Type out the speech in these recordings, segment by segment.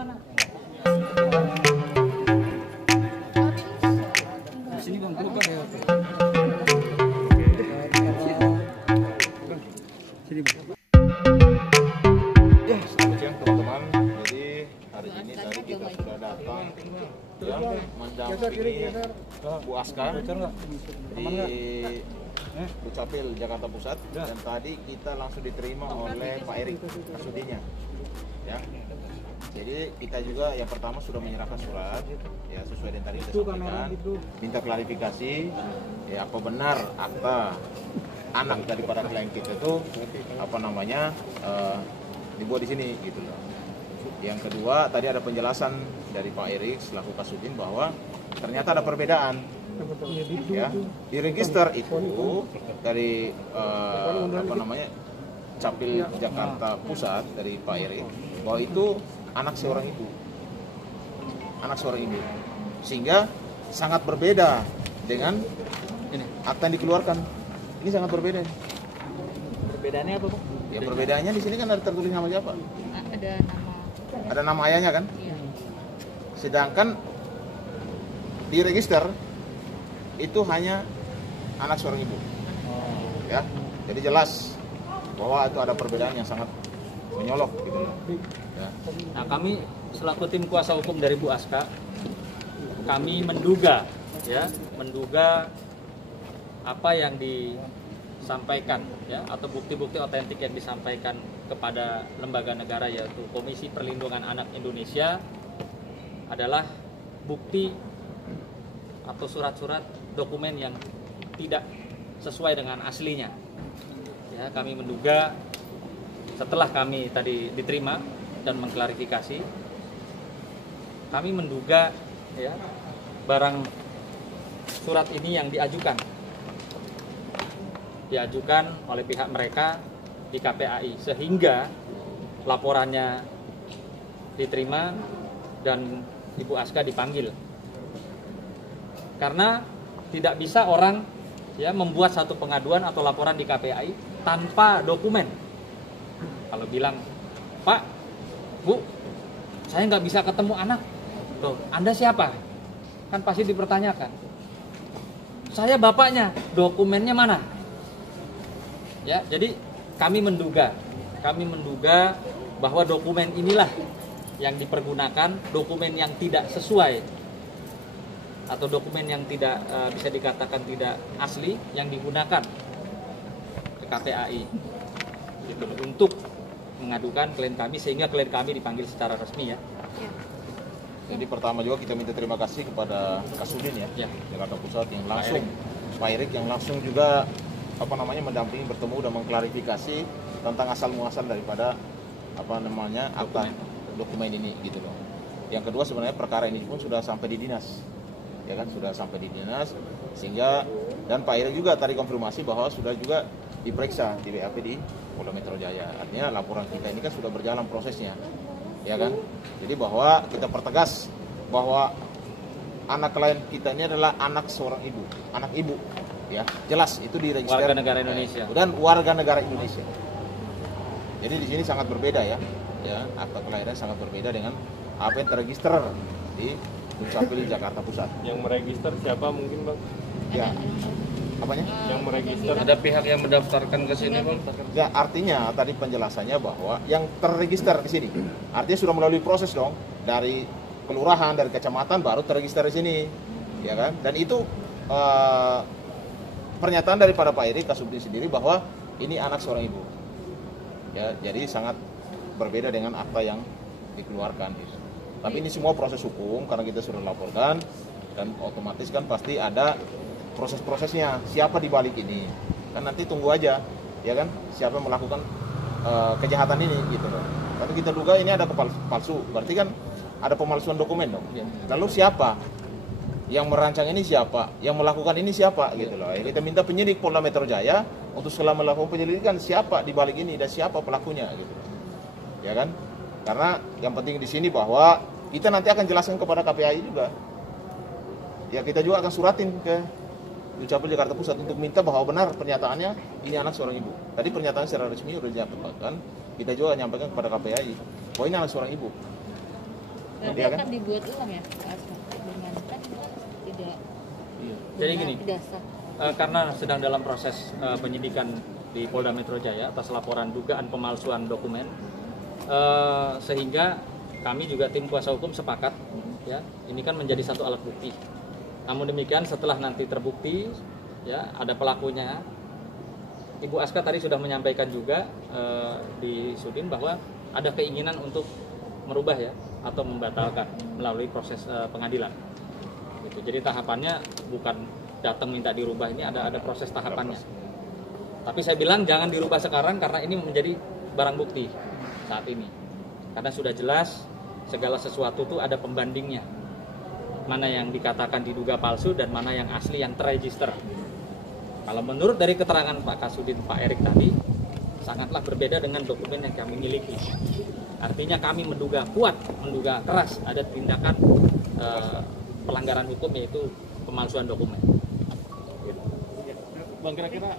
mana? Di sini bang, buka ya. Sini bang. Ya, selamat siang teman-teman. Jadi hari ini tadi kita sudah datang yang mendampingi Bu Aska di Dukcapil Jakarta Pusat, dan tadi kita langsung diterima oleh Pak Erik Kasudinya. Ya. Jadi kita juga yang pertama sudah menyerahkan surat, ya sesuai dengan tadi kita sampaikan, minta klarifikasi, ya apa benar akta anak daripada klien kita itu dibuat di sini gitu loh. Yang kedua tadi ada penjelasan dari Pak Erik selaku Kasudin bahwa ternyata ada perbedaan. Ya, di register itu dari Capil Jakarta Pusat dari Pak Erik bahwa itu anak seorang ibu, sehingga sangat berbeda dengan ini akta yang dikeluarkan. Ini sangat berbeda. Perbedaannya apa Pak? Ya perbedaannya di sini kan ada tertulis nama siapa? Ada nama ayahnya kan? Iya. Sedangkan di register itu hanya anak seorang ibu. Ya, jadi jelas bahwa itu ada perbedaan yang sangat menyolok gitu. Ya. Nah, kami selaku tim kuasa hukum dari Bu Aska, kami menduga apa yang disampaikan ya atau bukti-bukti otentik yang disampaikan kepada lembaga negara yaitu Komisi Perlindungan Anak Indonesia adalah bukti atau surat-surat dokumen yang tidak sesuai dengan aslinya. Ya, kami menduga setelah kami tadi diterima dan mengklarifikasi, kami menduga ya barang surat ini yang diajukan oleh pihak mereka di KPAI sehingga laporannya diterima dan Ibu Aska dipanggil. Karena tidak bisa orang ya membuat satu pengaduan atau laporan di KPAI tanpa dokumen. Kalau bilang, Pak, Bu, saya nggak bisa ketemu anak. Loh, Anda siapa? Kan pasti dipertanyakan. Saya bapaknya, dokumennya mana? Ya, jadi kami menduga bahwa dokumen inilah yang dipergunakan, dokumen yang tidak sesuai atau dokumen yang tidak bisa dikatakan tidak asli yang digunakan ke KPAI gitu, untuk mengadukan klien kami sehingga klien kami dipanggil secara resmi ya. Jadi pertama juga kita minta terima kasih kepada Kasudin ya, Jakarta Pusat yang langsung Pak Erik yang langsung juga mendampingi, bertemu dan mengklarifikasi tentang asal muasal daripada akta dokumen ini gitu loh. Yang kedua sebenarnya perkara ini pun sudah sampai di dinas. Ya kan, sudah sampai di dinas sehingga, dan Pak Erik juga tadi konfirmasi bahwa sudah juga diperiksa di BAP di Polda Metro Jaya. Artinya laporan kita ini kan sudah berjalan prosesnya, ya kan. Jadi bahwa kita pertegas bahwa anak klien kita ini adalah anak seorang ibu, anak ibu, ya jelas itu di register warga negara Indonesia dan warga negara Indonesia. Jadi di sini sangat berbeda ya akta kelahiran sangat berbeda dengan apa yang terregister di Dukcapil Jakarta Pusat. Yang meregister siapa mungkin Bang? Ya, apanya? Yang meregister ada pihak yang mendaftarkan ke sini Bang? Ya, artinya tadi penjelasannya bahwa yang terregister di sini, artinya sudah melalui proses dong dari kelurahan, dari kecamatan baru terregister di sini, ya kan? Dan itu pernyataan daripada Pak Erik Kasudin sendiri bahwa ini anak seorang ibu. Ya, jadi sangat berbeda dengan akta yang dikeluarkan. Tapi ini semua proses hukum karena kita sudah laporkan dan otomatis kan pasti ada proses-prosesnya. Siapa di balik ini? Kan nanti tunggu aja, ya kan? Siapa yang melakukan kejahatan ini gitu loh. Tapi kita duga ini ada palsu. Berarti kan ada pemalsuan dokumen dong. Lalu siapa? Yang merancang ini siapa? Yang melakukan ini siapa gitu loh. Kita minta penyidik Polda Metro Jaya untuk setelah melakukan penyelidikan siapa di balik ini dan siapa pelakunya gitu. Ya kan? Karena yang penting di sini bahwa kita nanti akan jelaskan kepada KPAI juga. Ya kita juga akan suratin ke Dukcapil Jakarta Pusat untuk minta bahwa benar pernyataannya ini anak seorang ibu. Tadi pernyataan secara resmi sudah disampaikan, kita juga menyampaikan kepada KPAI bahwa ini anak seorang ibu. Nanti Iya kan? akan dibuat ulang ya, Pak Asma? Dengan kan tidak. Jadi gini, Tidak sah. karena sedang dalam proses penyidikan di Polda Metro Jaya atas laporan dugaan pemalsuan dokumen, sehingga kami juga tim kuasa hukum sepakat, ya, ini kan menjadi satu alat bukti. Namun demikian setelah nanti terbukti, ya, ada pelakunya, Ibu Aska tadi sudah menyampaikan juga di Sudin bahwa ada keinginan untuk merubah, ya, atau membatalkan melalui proses pengadilan. Gitu. Jadi tahapannya bukan datang minta dirubah, ini ada proses tahapannya. Tapi saya bilang jangan dirubah sekarang karena ini menjadi barang bukti saat ini. Karena sudah jelas segala sesuatu itu ada pembandingnya. Mana yang dikatakan diduga palsu dan mana yang asli yang terregister. Kalau menurut dari keterangan Pak Kasudin, Pak Erik tadi, sangatlah berbeda dengan dokumen yang kami miliki. Artinya kami menduga kuat, menduga keras ada tindakan pelanggaran hukum, yaitu pemalsuan dokumen. Bang, kira-kira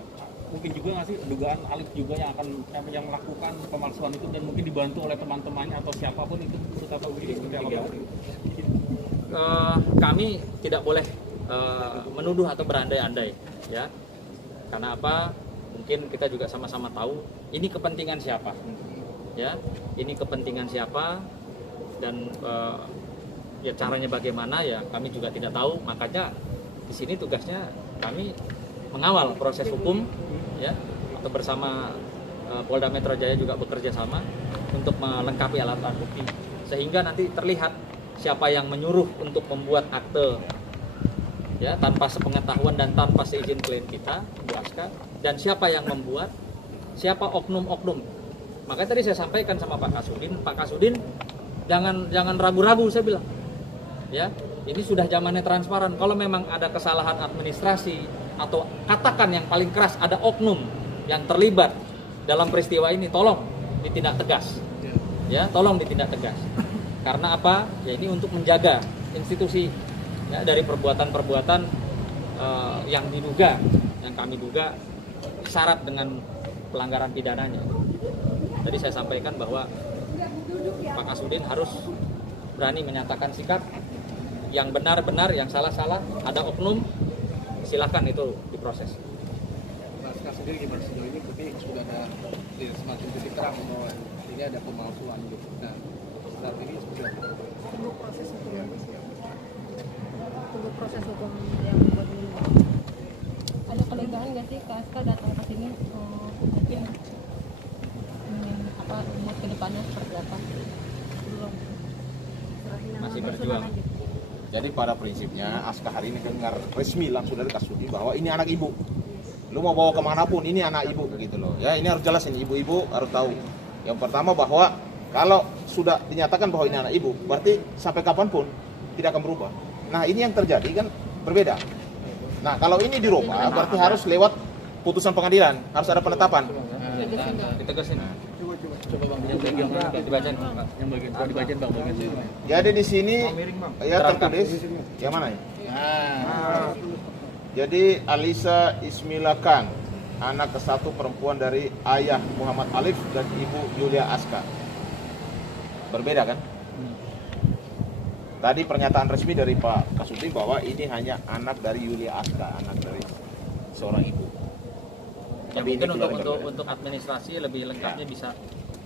mungkin juga nggak sih dugaan Alif juga yang akan yang melakukan pemalsuan itu dan mungkin dibantu oleh teman-temannya atau siapapun itu, menurut apa begini seperti apa? Kami tidak boleh menuduh atau berandai-andai, ya. Karena apa? Mungkin kita juga sama-sama tahu ini kepentingan siapa, ya. Ini kepentingan siapa dan ya caranya bagaimana, ya kami juga tidak tahu. Makanya di sini tugasnya kami mengawal proses hukum, ya, atau bersama Polda Metro Jaya juga bekerja sama untuk melengkapi alat-alat bukti sehingga nanti terlihat siapa yang menyuruh untuk membuat akte, ya, tanpa sepengetahuan dan tanpa seizin klien kita, Bu Aska, dan siapa yang membuat, siapa oknum-oknum. Makanya tadi saya sampaikan sama Pak Kasudin, jangan ragu-ragu, saya bilang, ya, ini sudah zamannya transparan. Kalau memang ada kesalahan administrasi atau katakan yang paling keras ada oknum yang terlibat dalam peristiwa ini, tolong ditindak tegas, ya, tolong ditindak tegas. Karena apa? Ya ini untuk menjaga institusi, ya, dari perbuatan-perbuatan yang diduga, yang kami duga syarat dengan pelanggaran pidananya. Tadi saya sampaikan bahwa Pak Kasudin harus berani menyatakan sikap, yang benar-benar, yang salah-salah, ada oknum, silakan itu diproses. Mas Kas sendiri gimana sejauh ini? Berarti sudah ada semakin titik terang bahwa ini ada pemalsuan gitu. Nah, saat ini seperti apa? Tunggu proses hukum yang membuat ini. Ada kelegaan nggak sih KSK datang ke sini? Mungkin apa umur kedepannya seperti apa? Belum. Masih berjuang. Jadi pada prinsipnya Aska hari ini dengar resmi langsung dari Kasudin bahwa ini anak ibu. Lu mau bawa kemanapun ini anak ibu gitu loh. Ya ini harus jelas, ini ibu-ibu harus tahu. Yang pertama bahwa kalau sudah dinyatakan bahwa ini anak ibu, berarti sampai kapanpun tidak akan berubah. Nah ini yang terjadi kan berbeda. Nah kalau ini dirubah berarti harus lewat putusan pengadilan, harus ada penetapan. Ditegasin. Coba Bang, yang bagian mana? Dibacain. Yang bagian, kalau dibacain Bang, bagian sini. Jadi di sini ya tertulis yang mana ya? Jadi Alisa Ismila Khan, anak ke-1 perempuan dari ayah Muhammad Alif dan ibu Yulia Aska. Berbeda kan? Tadi pernyataan resmi dari Pak Kasudin bahwa ini hanya anak dari Yulia Aska, anak dari seorang ibu. Ya, Tapi mungkin ini untuk administrasi lebih lengkapnya bisa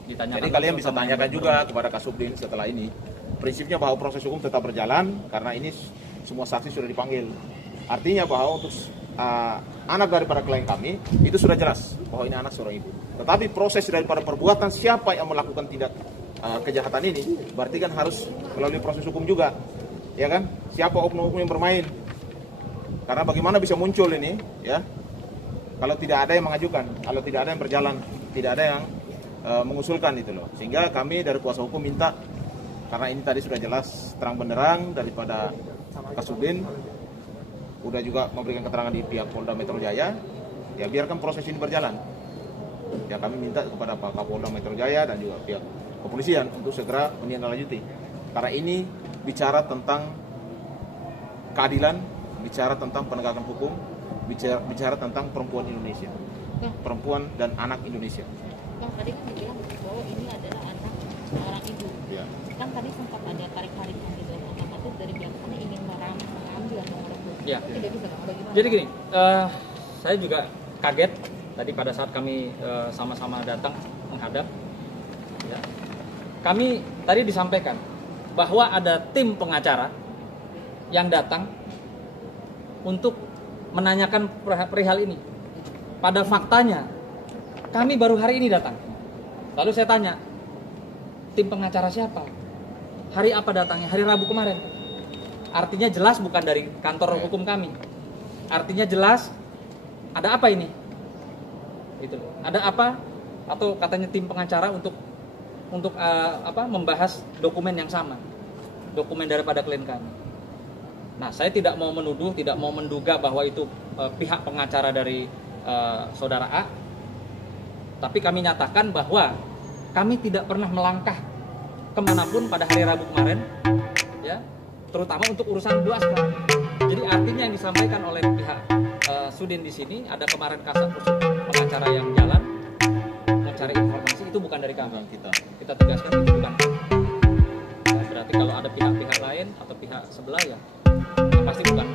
ditanyakan. Jadi kalian bisa tanyakan juga kepada Kasudin setelah ini. Prinsipnya bahwa proses hukum tetap berjalan karena ini semua saksi sudah dipanggil. Artinya bahwa untuk anak daripada klien kami itu sudah jelas bahwa ini anak seorang ibu. Tetapi proses daripada perbuatan siapa yang melakukan tindak kejahatan ini berarti kan harus melalui proses hukum juga, ya kan? Siapa oknum-oknum yang bermain? Karena bagaimana bisa muncul ini, ya? Kalau tidak ada yang mengajukan, kalau tidak ada yang berjalan, tidak ada yang mengusulkan itu loh. Sehingga kami dari kuasa hukum minta, karena ini tadi sudah jelas terang benderang daripada Kasudin, udah juga memberikan keterangan di pihak Polda Metro Jaya, ya biarkan proses ini berjalan. Ya kami minta kepada Pak Kapolda Metro Jaya dan juga pihak kepolisian untuk segera menindaklanjuti. Karena ini bicara tentang keadilan, bicara tentang penegakan hukum, bicara tentang perempuan Indonesia, perempuan dan anak Indonesia. Bang, tadi kan dibilang bahwa ini adalah anak seorang ibu. Ya. Kan tadi sempat ada tarik-tarikan gitu, otomatis dari pihak sana ingin mengambil nomor itu. Ya. Itu tidak bisa atau gimana? Jadi gini, saya juga kaget tadi pada saat kami sama-sama datang menghadap. Ya. Kami tadi disampaikan bahwa ada tim pengacara yang datang untuk menanyakan perihal ini. Pada faktanya, kami baru hari ini datang. Lalu saya tanya, tim pengacara siapa? Hari apa datangnya? Hari Rabu kemarin. Artinya jelas bukan dari kantor hukum kami. Artinya jelas ada apa ini? Gitu. Ada apa? Atau katanya tim pengacara untuk membahas dokumen yang sama. Dokumen daripada klien kami. Nah, saya tidak mau menuduh, tidak mau menduga bahwa itu pihak pengacara dari saudara A. Tapi kami nyatakan bahwa kami tidak pernah melangkah kemanapun pada hari Rabu kemarin, ya, terutama untuk urusan Bu Aska. Jadi artinya yang disampaikan oleh pihak Sudin di sini ada kemarin kasat kusut pengacara yang jalan mencari informasi, itu bukan dari kami. Kita tegaskan itu bukan. Ya, berarti kalau ada pihak-pihak lain atau pihak sebelah ya pasti bukan